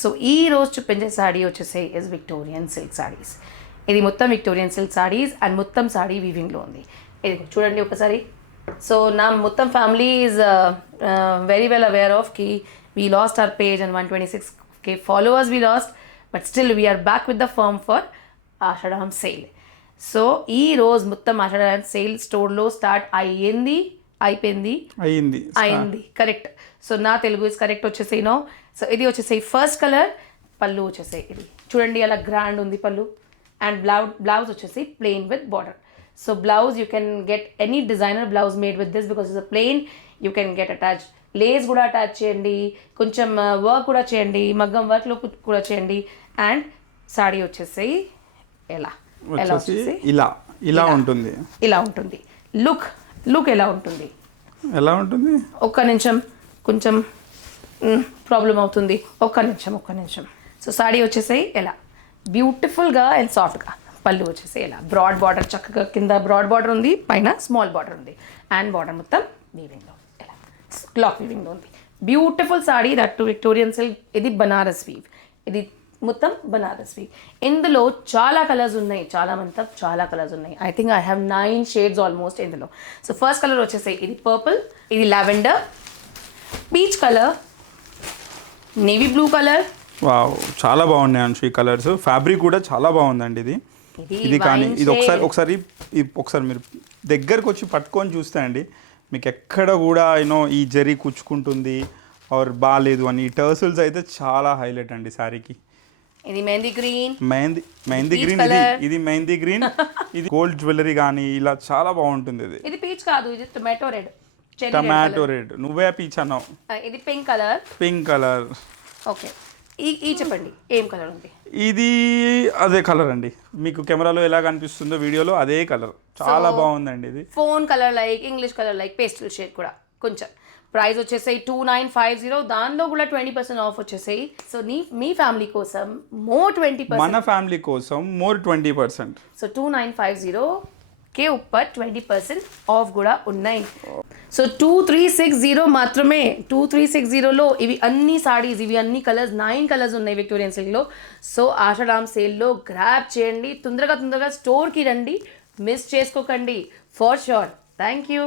So ఈ రోజు చూపించే సాడీ వచ్చేసి ఇస్ విక్టోరియన్ సిల్క్ సాడీస్. ఇది మొత్తం విక్టోరియన్ సిల్క్ సాడీస్ అండ్ మొత్తం సాడీ వీవింగ్లో ఉంది. ఇది చూడండి ఒకసారి. సో నా మొత్తం family is very well aware of కి we lost our page and 126K followers we lost, but still we are back with the firm for Ashadam sale. So ఈ రోజు మొత్తం ఆషాఢం సేల్ స్టోర్లో స్టార్ట్ అయింది కరెక్ట్. సో నా Telugu is correct వచ్చేసి no. So ఇది వచ్చేసి ఫస్ట్ కలర్. పళ్ళు వచ్చేసి ఇది చూడండి అలా గ్రాండ్ ఉంది పళ్ళు. అండ్ బ్లౌజ్ వచ్చేసి plain with border. So blouse you can get any designer blouse made with this because is a plain. You can get attach lace కూడా అటాచ్ చేయండి, కొంచెం వర్క్ కూడా చేయండి, మగ్గం వర్క్లో కూడా చేయండి. అండ్ సాడీ వచ్చేసి ఎలా వచ్చేసి ఇలా ఉంటుంది. లుక్ ఎలా ఉంటుంది ఒక్క నిమిషం, కొంచెం ప్రాబ్లం అవుతుంది. ఒక్క నిమిషం. సో సాడీ వచ్చేసి ఎలా బ్యూటిఫుల్గా అండ్ సాఫ్ట్గా. పళ్ళు వచ్చేసి ఎలా బ్రాడ్ బార్డర్, చక్కగా కింద బ్రాడ్ బార్డర్ ఉంది, పైన స్మాల్ బార్డర్ ఉంది. అండ్ బార్డర్ మొత్తం వీవింగ్లో ఎలా క్లాక్ వీవింగ్లో ఉంది. Beautiful saree that Victorian silk. ఇది బనారస్ వీవ్. ఇది మొత్తం బనారస్ వీవ్. ఇందులో చాలా కలర్స్ ఉన్నాయి, చాలా కలర్స్ ఉన్నాయి. I think I have 9 shades almost ఇందులో. సో ఫస్ట్ కలర్ వచ్చేసి ఇది పర్పుల్, ఇది lavender, peach colour, navy blue colour. Wow, చాలా బాగున్నాయి అంశు ఈ కలర్స్. ఫ్యాబ్రిక్ కూడా చాలా బాగుందండి ఇది కానీ ఇది ఒకసారి మీరు దగ్గరకు వచ్చి పట్టుకొని చూస్తే అండి మీకు ఎక్కడ కూడా ఈ జరీ కుచ్చుకుంటుంది ఆర్ బాగాలేదు అని. ఈ టర్సిల్స్ అయితే చాలా హైలైట్ అండి శారీకి. ఇది మెహందీ గ్రీన్, ఇది మెహందీ గ్రీన్. ఇది గోల్డ్ జ్యువెలరీ కానీ ఇలా చాలా బాగుంటుంది. ఇది పీచ్ కాదు, ఇది టొమాటో రెడ్. నువ్వే పీచ్ అన్నావు. ఇది పింక్ కలర్. ఓకే, ఈ చెప్పండి ఏం కలర్ ఉంది? ఇది అదే కలర్ అండి, మీకు కెమెరాలో ఎలా కనిపిస్తుందో వీడియోలో అదే కలర్. చాలా బాగుందండి ఇది. Phone colour like, English colour like, pastel shade కూడా కొంచెం. ప్రైస్ వచ్చేసాయి 2950. దానిలో కూడా 20% ఆఫ్ వచ్చేసాయి. సో మీ ఫ్యామిలీ కోసం మోర్ 20%, మన ఫ్యామిలీ కోసం మోర్ 20%. సో 2950 ఉప్పర్ 20% ఆఫ్ కూడా ఉన్నాయి. సో 2360 మాత్రమే. 2360లో ఇవి అన్ని సాడీస్, ఇవి అన్ని కలర్స్, 9 కలర్స్ ఉన్నాయి విక్టోరియన్ సిల్క్లో. సో ఆషాఢం సేల్లో గ్రాబ్ చేయండి. తొందరగా స్టోర్కి రండి, మిస్ చేసుకోకండి ఫర్ షూర్. Thank you.